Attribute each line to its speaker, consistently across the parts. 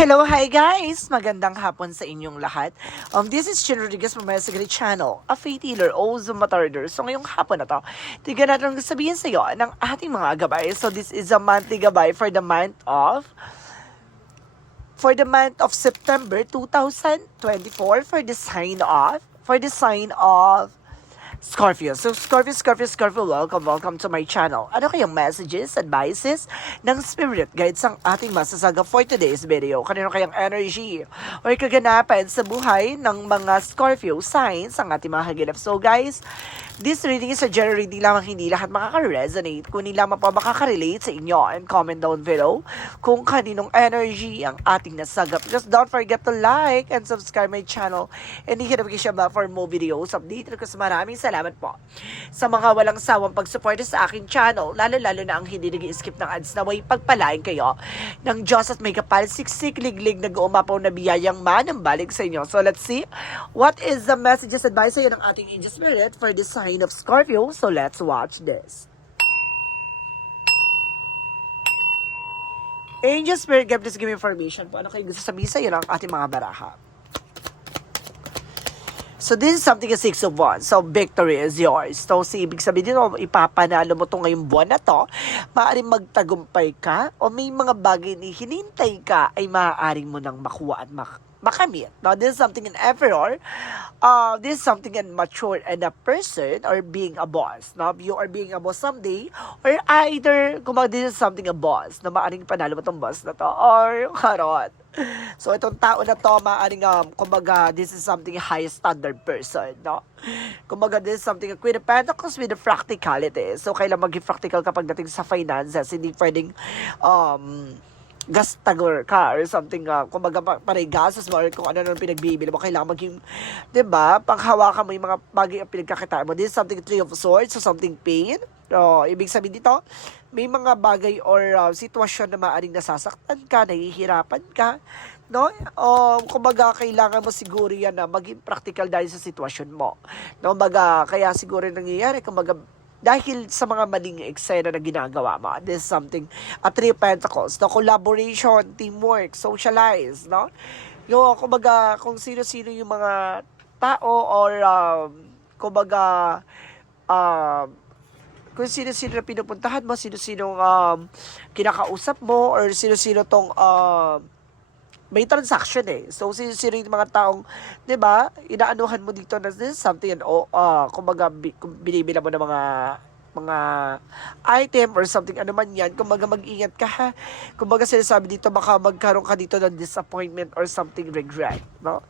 Speaker 1: Hello, hi guys! Magandang hapon sa inyong lahat. Um, this is Chin Rodriguez from my Secret Channel, a faith healer, also matarder. So ngayong hapon na to, tiga natin sabihin sa iyo ng ating mga gabay. So this is a monthly gabay for the month of for the month of September 2024 for the sign of for the sign of Scorpio. So, Scorpio, Scorpio, Scorpio, welcome, welcome to my channel. Ano kayong messages, advices ng spirit guides ang ating masasaga for today's video? Kanino kayang energy or kaganapan sa buhay ng mga Scorpio signs ang ating mga kaganap? So, guys, this reading is a general reading lamang hindi lahat makaka-resonate. Kung hindi lamang pa makaka-relate sa inyo and comment down below kung kaninong energy ang ating nasagap. Just don't forget to like and subscribe my channel and hit notification bell for more videos updated ko sa maraming salamat po sa mga walang sawang pagsuporta sa aking channel, lalo-lalo na ang hindi nag skip ng ads na way pagpalain kayo ng Diyos at may kapal siksik liglig nag-uumapaw na biyayang manambalik sa inyo. So let's see what is the messages advice sa'yo ng ating angel spirit for the sign of Scorpio. So let's watch this. Angel Spirit, God please give me information po. Ano kayo gusto sabihin sa'yo ng ating mga baraha? So this is something a six of wands. So victory is yours. So si ibig sabihin dito, ipapanalo mo to ngayong buwan na to, maaaring magtagumpay ka o may mga bagay na hinintay ka ay maaaring mo nang makuha at mak makamit. Now, this is something an emperor. Uh, this is something an mature and a person or being a boss. Now, you are being a boss someday or either, kung this is something a boss na maaaring panalo mo tong boss na to or karot. So, itong tao na to, maaaring, um, kumbaga, this is something high standard person, no? Kumbaga, this is something Queen of Pentacles with the practicality. So, kailan maging practical kapag dating sa finances, hindi pwedeng, um, gastagor ka or something uh, kumbaga pa- panay gastos mo or kung ano nang pinagbibili mo kailangan maging 'di ba? Panghawakan mo yung mga bagay ang pinagkakitaan mo. This is something three of swords so something pain. Oh, ibig sabihin dito may mga bagay or uh, sitwasyon na maaring nasasaktan ka nahihirapan ka no? O kumbaga kailangan mo siguro yan na maging practical dahil sa sitwasyon mo. No kumbaga kaya siguro nangyayari kumbaga dahil sa mga maling eksena na ginagawa mo. This is something, a three pentacles, no? collaboration, teamwork, socialize, no? Yung, kumbaga, kung sino-sino yung mga tao or, um, kumbaga, um, kung sino-sino na pinupuntahan mo, sino-sino um, kinakausap mo, or sino-sino tong um, may transaction eh. So, sino-sino yung mga taong, di ba, inaanuhan mo dito na this is something, oh, uh, kumbaga, bi, binibila mo ng mga mga item or something ano man yan, kumbaga mag-ingat ka ha. Kumbaga sinasabi dito, baka magkaroon ka dito ng disappointment or something regret, no?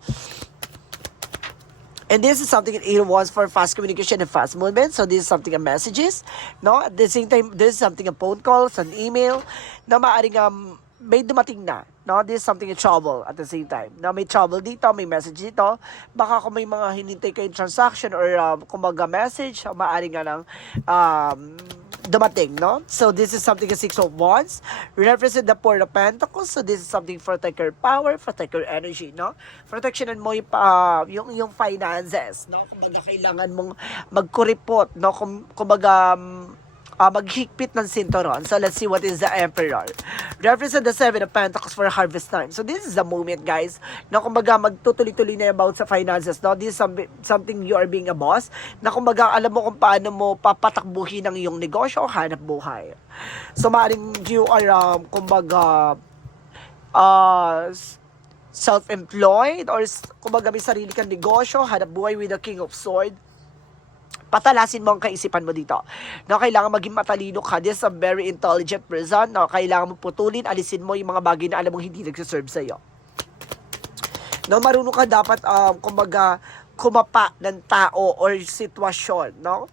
Speaker 1: And this is something it wants for fast communication and fast movement. So this is something a messages, no? At the same time, this is something a phone calls, an email, na maaring um, may dumating na. No, this is something a trouble at the same time. Na may trouble dito, may message dito. Baka kung may mga hinintay kayong transaction or um, kumbaga message, maaari nga lang um, dumating, no? So this is something a six of wands, represent the four of pentacles. So this is something protect your power, protect your energy, no? Protectionan mo yung, uh, yung, yung finances, no? Kumbaga kailangan mong magkuripot, no? Kum, kumbaga, um, uh, maghigpit ng sinturon. So let's see what is the Emperor. Represent the Seven of Pentacles for harvest time. So this is the moment, guys, na kumbaga magtutuloy-tuloy na about sa finances. No? This is some, something you are being a boss, na kumbaga alam mo kung paano mo papatakbuhin ang iyong negosyo o hanap buhay. So maaaring you are, um, kumbaga, uh, self-employed or kumbaga may sarili kang negosyo, hanap buhay with the King of Swords patalasin mo ang kaisipan mo dito. No, kailangan maging matalino ka. This is a very intelligent person. No, kailangan mo putulin, alisin mo yung mga bagay na alam mong hindi nagsiserve sa'yo. No, marunong ka dapat, um, kumbaga, kumapa ng tao or sitwasyon, no?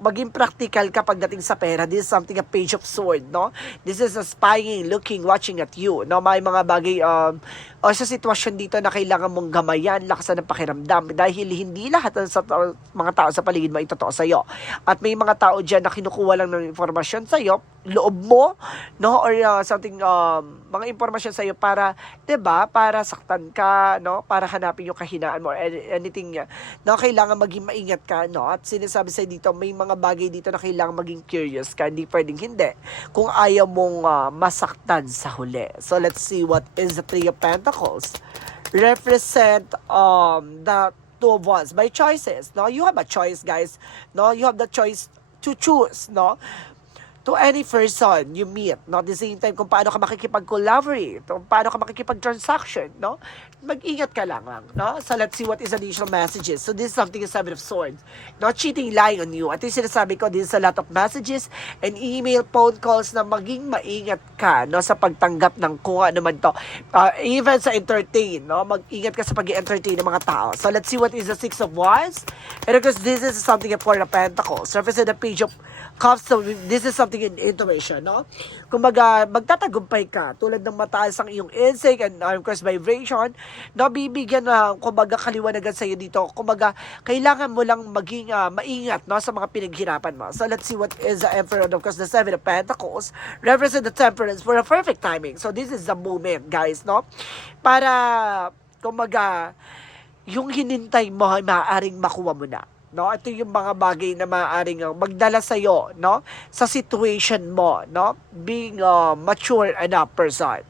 Speaker 1: Maging practical ka pagdating sa pera. This is something a page of sword, no? This is a spying, looking, watching at you, no? May mga bagay um, o sa sitwasyon dito na kailangan mong gamayan, lakasan ng pakiramdam dahil hindi lahat ng sa, mga tao sa paligid mo ay totoo sa'yo. At may mga tao dyan na kinukuha lang ng informasyon sa'yo loob mo, no? Or uh, something, um, mga impormasyon sa'yo para, ba para saktan ka, no? Para hanapin yung kahinaan mo anything, uh, no? Kailangan maging maingat ka, no? At sinasabi sa'yo dito, may mga bagay dito na kailangan maging curious ka, hindi pwedeng hindi. Kung ayaw mong uh, masaktan sa huli. So, let's see what is the Three of Pentacles. Represent um, the two of wands by choices, no? You have a choice, guys, no? You have the choice to choose, no? To any person you meet, no? At the same time, kung paano ka makikipag-collaborate, kung paano ka makikipag-transaction, no? Mag-ingat ka lang, lang, no? So, let's see what is additional messages. So, this is something is Seven of Swords. Not cheating, lying on you. At yung sinasabi ko, this is a lot of messages and email, phone calls na maging maingat ka, no? Sa pagtanggap ng kung ano man to. Uh, even sa entertain, no? Mag-ingat ka sa pag entertain ng mga tao. So, let's see what is the Six of Wands. And because this is something of Four of Pentacles. Surface in the Page of Cups. So, this is something in intuition, no? Kumbaga, magtatagumpay ka tulad ng mataas ang iyong instinct and of course vibration, no? Bibigyan na, kumbaga, kaliwanagan sa'yo dito. Kumbaga, kailangan mo lang maging ah, maingat, no? Sa mga pinaghirapan mo. So, let's see what is the Emperor, and of course, the Seven of Pentacles, represent the temperance for a perfect timing. So, this is the moment, guys, no? Para, kumbaga, yung hinintay mo ay maaaring makuha mo na. No, ito yung mga bagay na maaaring uh, magdala sa iyo, no, sa situation mo, no, being a mature enough person.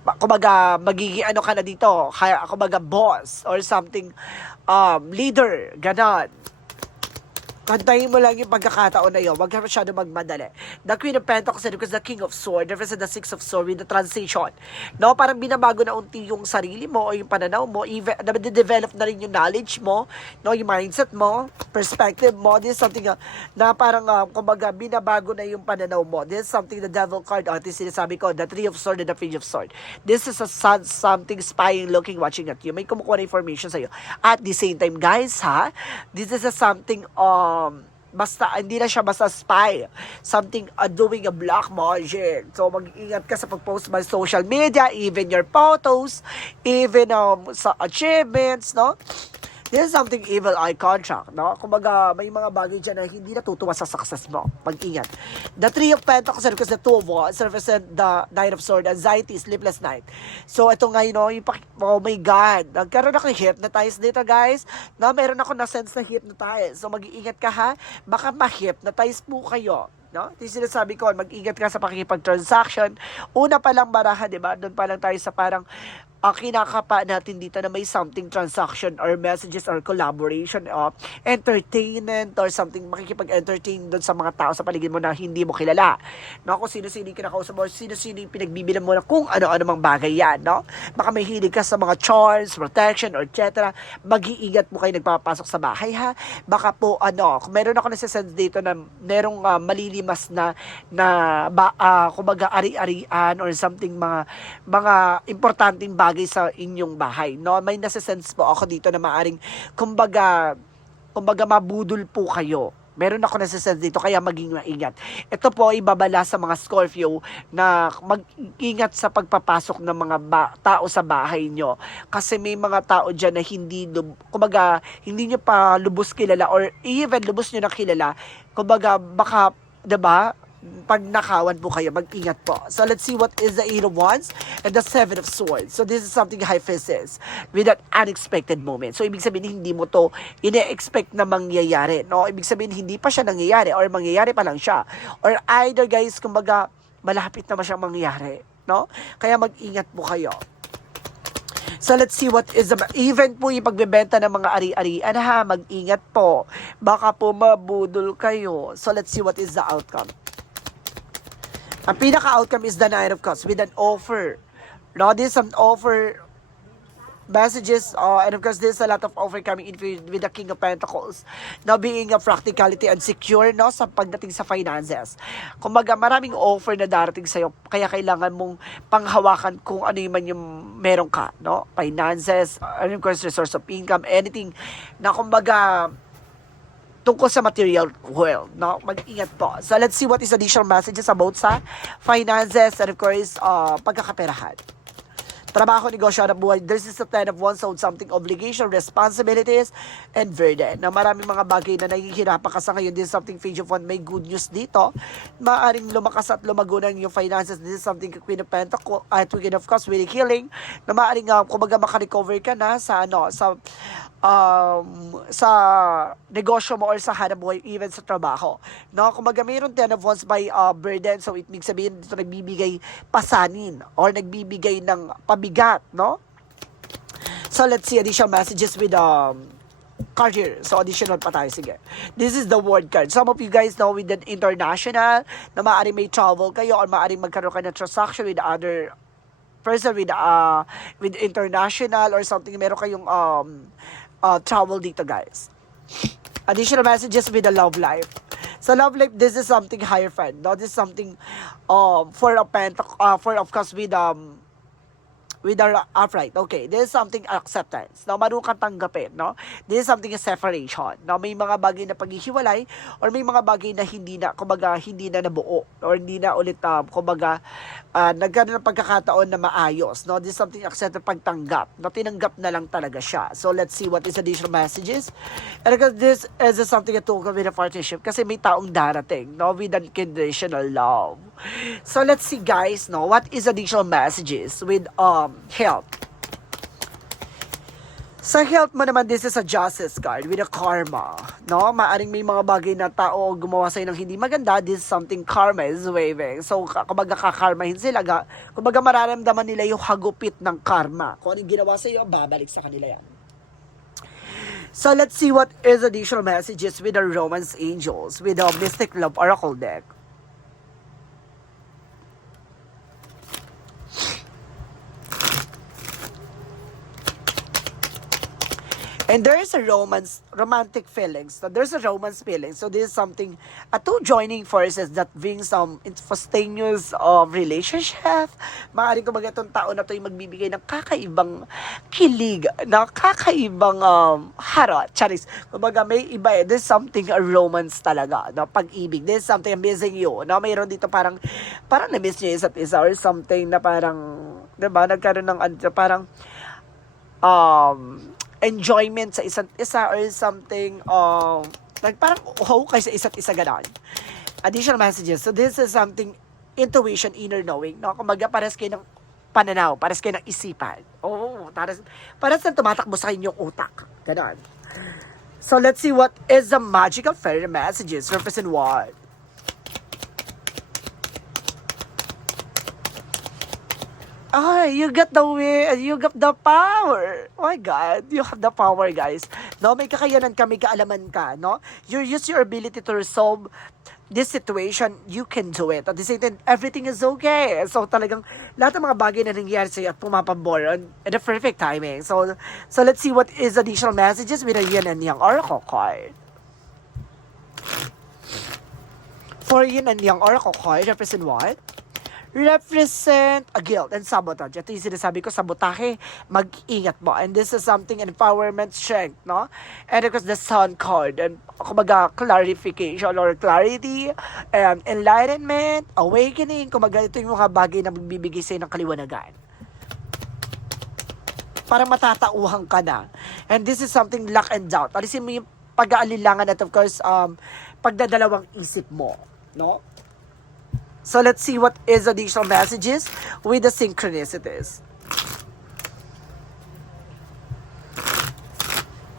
Speaker 1: Ba- Kumbaga, magiging ano ka na dito, kumbaga boss or something, um, leader, ganon. Kantayin mo lang yung pagkakataon na yun. Huwag ka masyado magmadali. The Queen of Pentacles and the King of Swords, represent the Six of Swords with the transition. No, parang binabago na unti yung sarili mo o yung pananaw mo. Even, develop na rin yung knowledge mo, no, yung mindset mo, perspective mo. This is something uh, na parang, uh, kumbaga, binabago na yung pananaw mo. This is something the devil card, uh, this sinasabi ko, the Three of Swords and the Page of Swords. This is a sun, something spying, looking, watching at you. May kumukuha na information sa'yo. At the same time, guys, ha, this is a something, um, basta hindi na siya basta spy. Something uh, doing a black magic. So mag-ingat ka sa pag-post sa social media even your photos even um, sa achievements no This is something evil eye contract, no? Kumbaga, may mga bagay dyan na hindi natutuwa sa success mo. Mag-ingat. The Three of Pentacles because the Two of Wands represent the Nine of Swords, anxiety, sleepless night. So, ito ngayon, no? Yung paki- oh my God. Nagkaroon ako ng hypnotize dito, guys. No, meron ako na-sense na hypnotize. So, mag-iingat ka, ha? Baka ma-hypnotize po kayo. No? Ito yung sinasabi ko, mag-ingat ka sa pakikipag-transaction. Una pa lang baraha, di ba? Doon pa lang tayo sa parang uh, kinakapa natin dito na may something transaction or messages or collaboration o entertainment or something makikipag-entertain doon sa mga tao sa paligid mo na hindi mo kilala. No? Kung sino-sino yung kinakausap mo, sino-sino yung pinagbibilan mo na kung ano-ano mang bagay yan. No? Baka may hilig ka sa mga charms, protection, or etc. Mag-iingat mo kayo nagpapasok sa bahay ha. Baka po ano, kung meron ako nasa-sense dito na merong uh, malilimas na na ba, uh, kumbaga ari-arian or something mga mga importanteng bagay sa inyong bahay. No, may nasa-sense po ako dito na maaring kumbaga kumbaga mabudol po kayo. Meron ako nasa-sense dito kaya maging maingat. Ito po ibabala sa mga Scorpio na mag-ingat sa pagpapasok ng mga ba- tao sa bahay nyo. Kasi may mga tao dyan na hindi, kumbaga, hindi nyo pa lubos kilala or even lubos nyo na kilala. Kumbaga, baka, ba pag nakawan po kayo, mag-ingat po. So, let's see what is the Eight of Wands and the Seven of Swords. So, this is something high is with an unexpected moment. So, ibig sabihin, hindi mo to ine-expect na mangyayari. No? Ibig sabihin, hindi pa siya nangyayari or mangyayari pa lang siya. Or either, guys, kumbaga, malapit naman siyang mangyayari. No? Kaya mag-ingat po kayo. So let's see what is the even po yung pagbebenta ng mga ari-arian ha, mag-ingat po. Baka po mabudol kayo. So let's see what is the outcome. Ang pinaka-outcome is the Nine of Cups with an offer. No, this is an offer messages. Uh, and of course there's a lot of offer coming in with, the King of Pentacles. Now being a practicality and secure no sa pagdating sa finances. Kumbaga maraming offer na darating sa'yo kaya kailangan mong panghawakan kung ano man yung meron ka no? Finances and of course resource of income anything. Na kumbaga tungkol sa material world, no? Mag-ingat po. So, let's see what is additional messages about sa finances and of course, uh, pagkakaperahan. trabaho, negosyo, hanap buhay. This is the ten of wands, so something obligation, responsibilities, and burden. Na maraming mga bagay na nahihirapan ka sa ngayon. This is something page of one. May good news dito. Maaring lumakas at lumagunan yung finances. This is something Queen of Pentacles, at Queen of Cups, with healing. Na maaring, uh, kumbaga, makarecover ka na sa, ano, sa, um, sa negosyo mo or sa hanap buhay, even sa trabaho. No? Kumbaga, mayroon ten of wands by uh, burden. So, it means sabihin dito nagbibigay pasanin or nagbibigay ng pabigat, no? So, let's see additional messages with um, career. So, additional pa tayo. Sige. This is the word card. Some of you guys know with the international na maaaring may travel kayo or maaaring magkaroon kayo ng transaction with other person with uh with international or something meron kayong um uh, travel dito guys. Additional messages with the love life. So love life this is something higher friend. No this is something um for a pentac uh, for of course with um with the upright. Okay, this is something acceptance. No, marunong kang tanggapin, no? This is something separation. No, may mga bagay na paghihiwalay or may mga bagay na hindi na, kumbaga, hindi na nabuo or hindi na ulit, um, kumbaga, uh, nagkaroon ng pagkakataon na maayos, no? This is something acceptance pagtanggap. No, tinanggap na lang talaga siya. So, let's see what is additional messages. And because this is something a token with a partnership kasi may taong darating, no? With unconditional love. So, let's see, guys, no? What is additional messages with, um, health? Sa health mo naman, this is a justice card with a karma. No? Maaring may mga bagay na tao gumawa sa'yo ng hindi maganda, this is something karma is waving. So, ka- kumbaga kakarmahin sila. Ga, kumbaga mararamdaman nila yung hagupit ng karma. Kung anong ginawa sa'yo, babalik sa kanila yan. So, let's see what is additional messages with the Romance Angels, with the Mystic Love Oracle deck. And there is a romance, romantic feelings. So there's a romance feeling. So this is something, a two joining forces that bring some instantaneous of relationship. Maaaring kumbaga itong tao na to yung magbibigay ng kakaibang kilig, na kakaibang um, harot. Charis. Kumbaga may iba eh. There's something a romance talaga. No? Pag-ibig. There's something amazing you. No? Mayroon dito parang, parang na-miss yung isa't isa or something na parang, diba, nagkaroon ng, parang, um, enjoyment sa isa't isa or something um like parang uhaw kayo sa isa't isa ganon. Additional messages. So this is something intuition, inner knowing. No? Kumaga pares kayo ng pananaw, pares kayo ng isipan. Oh, pares, pares na tumatakbo sa inyong utak. Ganon. So let's see what is the magical fairy messages. Represent what? Ay, you got the way, you got the power. Oh my God, you have the power, guys. No, may kakayanan ka, may kaalaman ka, no? You use your ability to resolve this situation, you can do it. At the same time, everything is okay. So talagang lahat ng mga bagay na nangyayari sa'yo at pumapabor at the perfect timing. So, so let's see what is additional messages with a yin and yang oracle card. For yin and yang oracle card, represent what? Represent a guilt and sabotage. Ito yung sinasabi ko, sabotahe, mag-ingat mo. And this is something empowerment strength, no? And because the sun card, and kumbaga clarification or clarity, um, enlightenment, awakening, kumbaga ito yung mga bagay na magbibigay sa'yo ng kaliwanagan para matatauhan ka na. And this is something luck and doubt. Alisin mo yung pag-aalilangan at of course, um, pagdadalawang isip mo. No? So let's see what is additional messages with the synchronicities.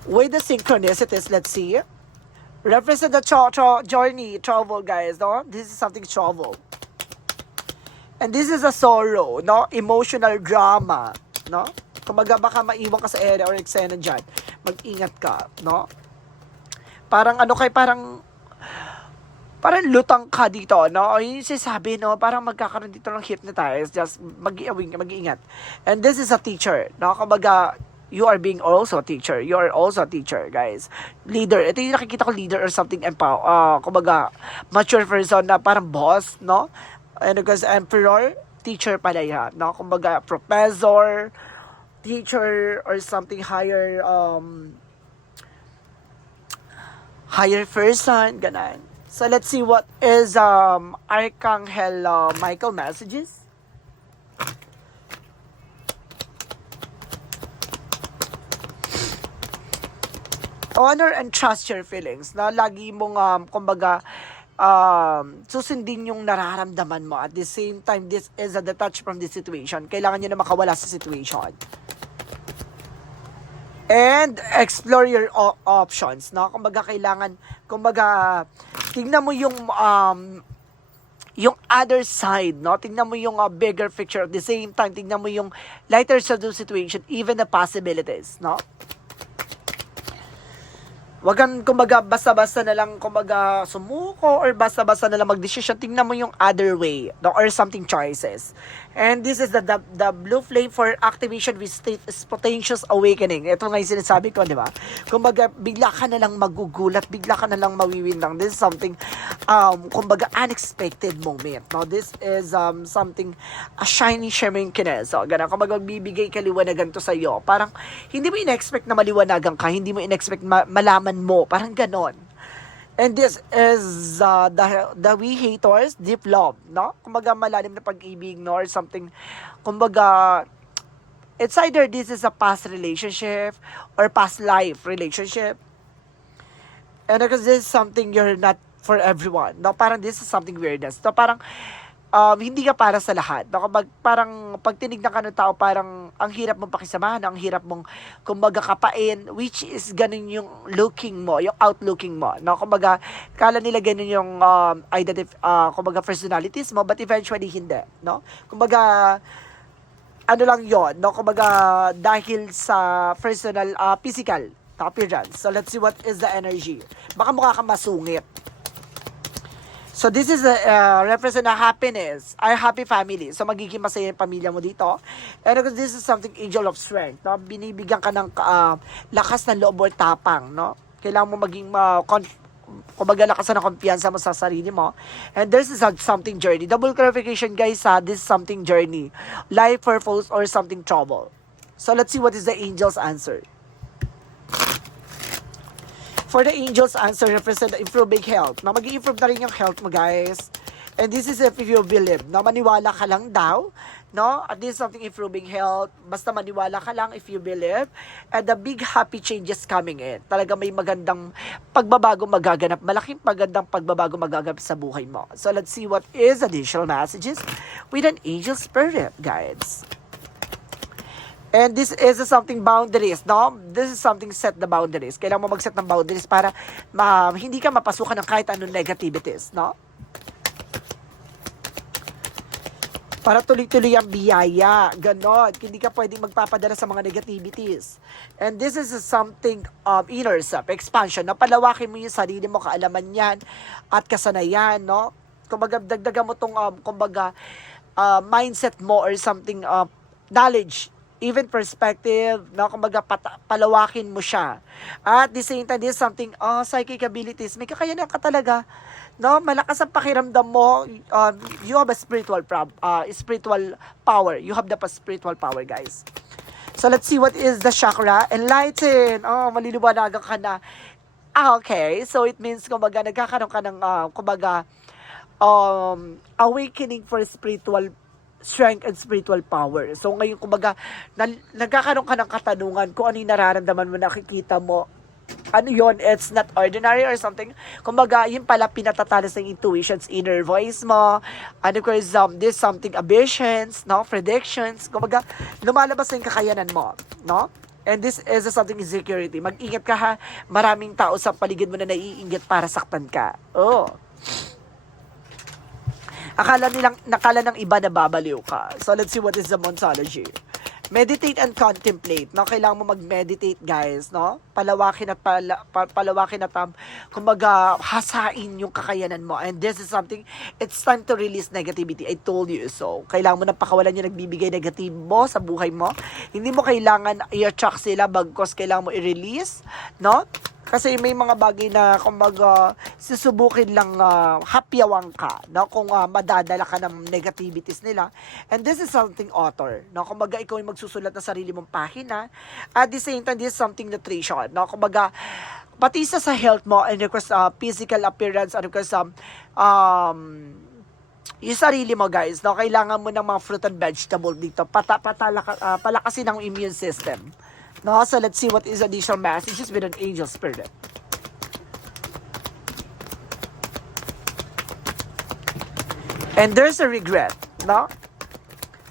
Speaker 1: With the synchronicities, let's see. Represent the tra- tra- journey, travel, guys, no? This is something travel. And this is a sorrow, no? Emotional drama, no? Kumbaga baka maiwan ka sa area or eksena dyan. Mag-ingat ka, no? Parang ano kay parang parang lutang ka dito, no? O yun yung sinasabi, no? Parang magkakaroon dito ng hypnotize. Just mag-iawing, mag-iingat. And this is a teacher, no? Kumbaga, you are being also a teacher. You are also a teacher, guys. Leader. Ito yung nakikita ko leader or something empower. Uh, kumbaga, mature person na parang boss, no? And because emperor, teacher pala yan, no? Kumbaga, professor, teacher, or something higher, um, higher person, ganan. So let's see what is um, Archangel uh, Michael messages. Honor and trust your feelings na lagi mong um, kumbaga um, susundin yung nararamdaman mo. At the same time, this is a detach from the situation. Kailangan nyo na makawala sa situation and explore your options no kumbaga kailangan kumbaga tingnan mo yung um, yung other side, no? Tingnan mo yung uh, bigger picture at the same time, tingnan mo yung lighter side of the situation, even the possibilities, no? Wag kang, kumbaga, basta-basta na lang, kumbaga, sumuko or basta-basta na lang mag-decision. Tingnan mo yung other way, or something choices. And this is the, the, the blue flame for activation with state spontaneous awakening. Ito nga yung sinasabi ko, di ba? Kumbaga, bigla ka na lang magugulat, bigla ka na lang mawiwindang. This is something, um, kumbaga, unexpected moment. No? This is um, something, a shiny shimmering kiness. So, ganun, kumbaga, magbibigay kaliwanagan to sa'yo. Parang, hindi mo in-expect na maliwanagan ka, hindi mo in-expect ma- malaman mo. Parang ganon. And this is uh, the, the we haters, deep love, no? Kumbaga malalim na pag-ibig, no? Or something, kumbaga, it's either this is a past relationship or past life relationship. And because this is something you're not for everyone. No, parang this is something weirdness. No, parang um, hindi ka para sa lahat. Kapag parang pag tinignan ka ng tao, parang ang hirap mong pakisamahan, ang hirap mong kumbaga kapain, which is ganun yung looking mo, yung outlooking mo. No, kumbaga kala nila ganun yung um, identity, uh, kumbaga personalities mo, but eventually hindi. No, kumbaga ano lang yon no? Kumbaga, dahil sa personal, uh, physical appearance. So, let's see what is the energy. Baka mukha kang masungit. So, this is a uh, represent a happiness, our happy family. So, magiging masaya yung pamilya mo dito. And because this is something angel of strength, no? Binibigyan ka ng uh, lakas ng loob or tapang, no? Kailangan mo maging uh, kumbaga lakas ng kumpiyansa mo sa sarili mo. And this is a something journey. Double clarification guys ha, this is something journey. Life purpose or something trouble. So let's see what is the angel's answer. For the angel's answer, represent improving health. Na mag-improve na rin yung health mo guys. And this is if you believe. Na maniwala ka lang daw. No? At this is something improving health. Basta maniwala ka lang if you believe. And the big happy changes coming in. Talaga may magandang pagbabago magaganap. Malaking magandang pagbabago magaganap sa buhay mo. So let's see what is additional messages with an angel spirit guides. And this is something boundaries, no? This is something set the boundaries. Kailangan mo mag-set ng boundaries para ma- hindi ka mapasukan ng kahit anong negativities, no? Para tuloy-tuloy ang biyaya. Ganon. Hindi ka pwedeng magpapadala sa mga negativities. And this is something of inner self, expansion. No? Palawakin mo yung sarili mo, kaalaman yan, at kasanayan, no? Kumbaga, dagdagan mo tong, um, kumbaga, uh, mindset mo or something, uh, knowledge, even perspective, no, kumbaga pata- palawakin mo siya. At the same time, this is something, oh, psychic abilities, may kakayanan ka talaga. No, malakas ang pakiramdam mo. Um, you have a spiritual prob, uh, spiritual power. You have the spiritual power, guys. So let's see what is the chakra. Enlighten. Oh, maliliwanagan ka na. Ah, okay. So it means kumbaga nagkakaroon ka ng uh, kumbaga um awakening for spiritual strength and spiritual power. So ngayon kumbaga na, nagkakaroon ka ng katanungan kung ano yung nararamdaman mo, nakikita mo, ano yon it's not ordinary or something. Kumbaga, yun pala pinatatalas ng intuitions, inner voice mo, ano ko is um, this something ambitions, no, predictions. Kumbaga, lumalabas yung kakayanan mo, no? And this is a something insecurity. Mag-ingat ka ha. Maraming tao sa paligid mo na naiinggit para saktan ka. Oh. Akala nilang, nakala ng iba na babaliw ka. So, let's see what is the Monsology. Meditate and contemplate, no? Kailangan mo mag-meditate, guys, no? Palawakin at pala, pa, palawakin at um, kumbaga, hasain yung kakayanan mo. And this is something, it's time to release negativity. I told you so. Kailangan mo nang pakawalan yung nagbibigay negative mo sa buhay mo. Hindi mo kailangan i-attract sila bagkos kailangan mo i-release, no? Kasi may mga bagay na kumbaga susubukin lang uh, hapyawang ka, no? Kung uh, madadala ka ng negativities nila. And this is something author, no? Kumbaga ikaw yung magsusulat ng sarili mong pahina. At the same time, this is something nutrition, no? Kumbaga pati sa sa health mo and course uh, physical appearance and course um, um yung sarili mo guys, no, kailangan mo ng mga fruit and vegetable dito. Pata, patala, uh, palakasin ang immune system. No, so let's see what is additional messages with an angel spirit. And there's a regret, no?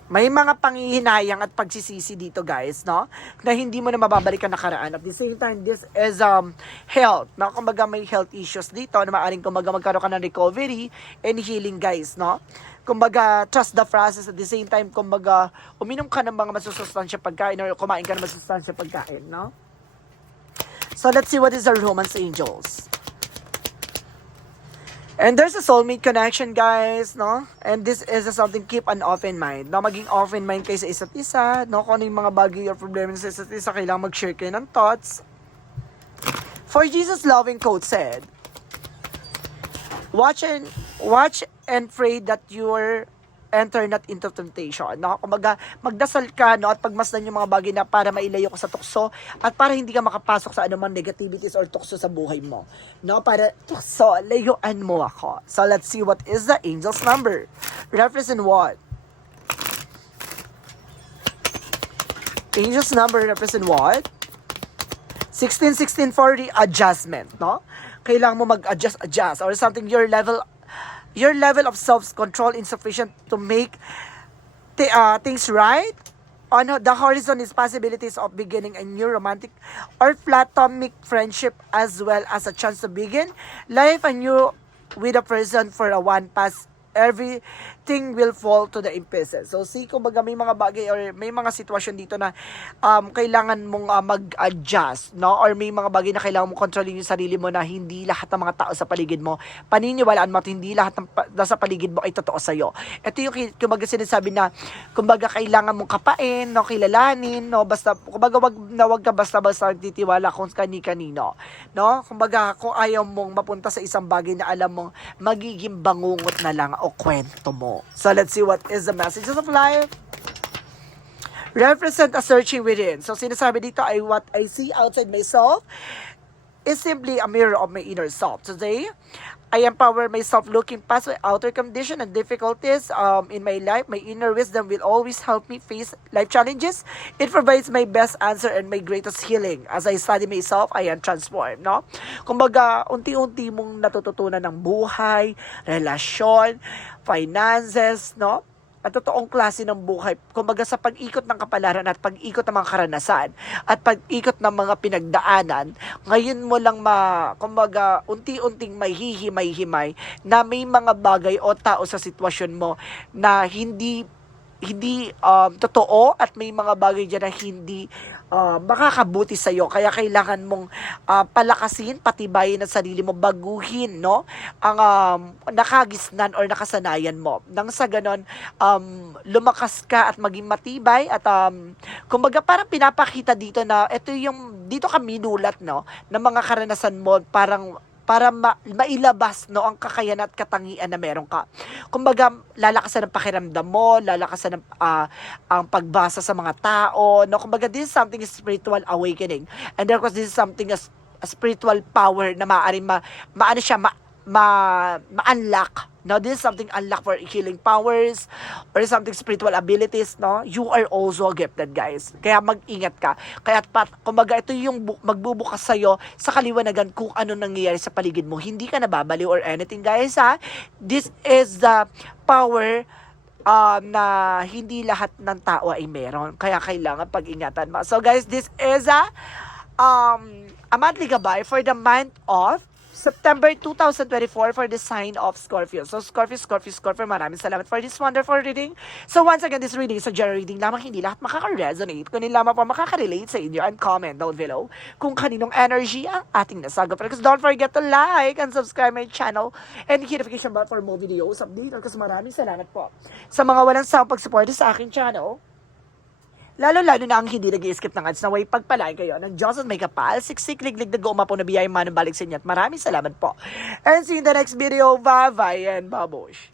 Speaker 1: May mga pangihinayang at pagsisisi dito, guys, no? Na hindi mo na mababalik ang nakaraan. At the same time, this is um, health, no? Kumbaga may health issues dito na maaaring kumbaga magkaroon ka ng recovery and healing, guys, no? Kumbaga, trust the process at the same time, kumbaga, uminom ka ng mga masusustansya pagkain or kumain ka ng masusustansya pagkain, no? So, let's see what is our romance angels. And there's a soulmate connection, guys, no? And this is something keep an open mind. No, maging open mind kayo sa isa't isa, no? Kung ano yung mga bagay or problema sa isa't isa, kailangan mag-share kayo ng thoughts. For Jesus' loving quote said, Watch and watch and pray that you're enter not into temptation. No? Kumbaga, magdasal ka no, at pagmasdan yung mga bagay na para mailayo ka sa tukso at para hindi ka makapasok sa anumang negativities or tukso sa buhay mo. No? Para, tukso, layuan mo ako. So, let's see what is the angel's number. Represent what? Angel's number represent what? 16, 16, 40, adjustment, no? Kailangan mo mag-adjust, adjust, or something, your level, your level of self-control insufficient to make thi- uh, things right. On the horizon is possibilities of beginning a new romantic or platonic friendship as well as a chance to begin life anew with a person for a one pass everything will fall to the pieces. So, see, kumbaga may mga bagay or may mga sitwasyon dito na um, kailangan mong uh, mag-adjust, no? Or may mga bagay na kailangan mong kontrolin yung sarili mo na hindi lahat ng mga tao sa paligid mo, paniniwalaan mo at hindi lahat ng pa- nasa paligid mo ay totoo sa'yo. Ito yung kumbaga sinasabi na, kumbaga kailangan mong kapain, no? Kilalanin, no? Basta, kumbaga wag, na wag ka basta-basta titiwala kung kani-kanino, no? Kumbaga, kung ayaw mong mapunta sa isang bagay na alam mong magiging bangungot na lang o kwento mo. So, let's see what is the messages of life. Represent a searching within. So, sinasabi dito ay what I see outside myself is simply a mirror of my inner self. Today, I empower myself looking past my outer condition and difficulties um, in my life. My inner wisdom will always help me face life challenges. It provides my best answer and my greatest healing. As I study myself, I am transformed, no? Kumbaga, unti-unti mong natututunan ng buhay, relasyon, finances, no? At totoong klase ng buhay. Kumbaga sa pag-ikot ng kapalaran at pag-ikot ng mga karanasan at pag-ikot ng mga pinagdaanan, ngayon mo lang ma, kumbaga, unti-unting may hihimay-himay na may mga bagay o tao sa sitwasyon mo na hindi hindi um, totoo at may mga bagay dyan na hindi uh, makakabuti sa'yo. Kaya kailangan mong uh, palakasin, patibayin ang sarili mo, baguhin no? ang um, nakagisnan or nakasanayan mo. Nang sa ganon, um, lumakas ka at maging matibay at um, kumbaga parang pinapakita dito na ito yung, dito ka minulat no? ng mga karanasan mo, parang para ma- mailabas no ang kakayahan at katangian na meron ka. Kumbaga, lalakasan ng pakiramdam mo, lalakasan ng ah, ang pagbasa sa mga tao, no? Kumbaga, this is something spiritual awakening. And of course, this is something as spiritual power na maaari ma, maano siya, ma, ma, ma-unlock. No, this is something unlock for healing powers or something spiritual abilities, no? You are also gifted, guys. Kaya mag-ingat ka. Kaya pat, kumbaga ito yung bu- magbubukas sa sa kaliwanagan kung ano nangyayari sa paligid mo. Hindi ka nababaliw or anything, guys, ha? This is the power um, na hindi lahat ng tao ay meron. Kaya kailangan pag-ingatan mo. So guys, this is a um, a monthly gabay for the month of September 2024 for the sign of Scorpio. So Scorpio, Scorpio, Scorpio, maraming salamat for this wonderful reading. So once again, this reading is a general reading lamang hindi lahat makaka-resonate. Kunin lamang po makaka-relate sa inyo and comment down below kung kaninong energy ang ating nasagap. Because don't forget to like and subscribe my channel and hit notification bell for more videos update. Kasi maraming salamat po sa mga walang sawang pagsuporta sa aking channel. Lalo-lalo na ang hindi nag skip ng ads na way pagpalain kayo ng Diyos may kapal, siksik, liglig na goma po na biyayang manang balik sa inyo at maraming salamat po. And see you in the next video. Bye-bye and babush.